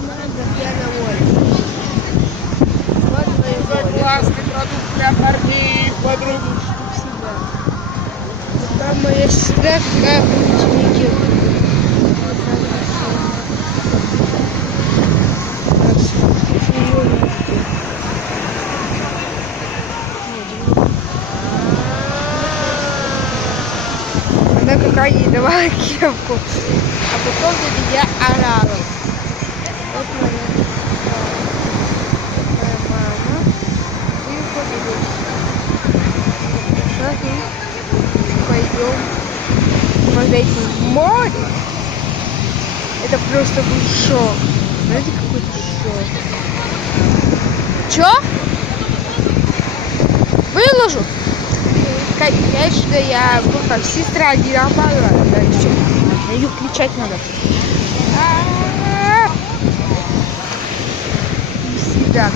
Я на море. Вот мое море. Классный продукт для парней, подруг. Там моя сестра, какая ученики. Она какая ей давала кепку, а потом на меня орала. Вот моя мама. И пойдем смотреть в море. Это просто был шок. Знаете, какой-то шок. Чё? Выложу? Конечно, я как сестра не напала. Да, еще. На ее кричать надо. Всегда.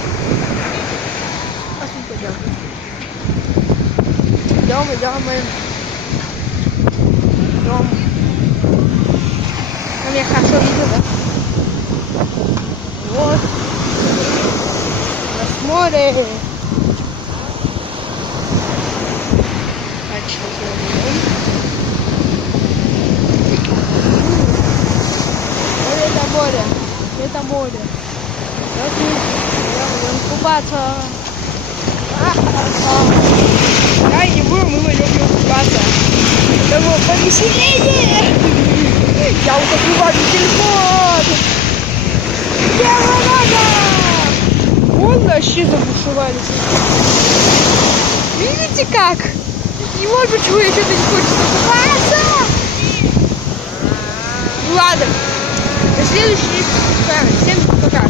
Пошли пойдем. Идем. Там я хорошо видел, да? Вот. У нас море. Это море. Вот мы идем купаться. Да, и не будем, мы пойдем купаться. Того повеселее. Я утоплю ваш телефон. Дело надо. Вон вообще забушевались. Видите как? Не может быть, что я что-то не хочется купаться. Ладно. До следующей. Всем пока.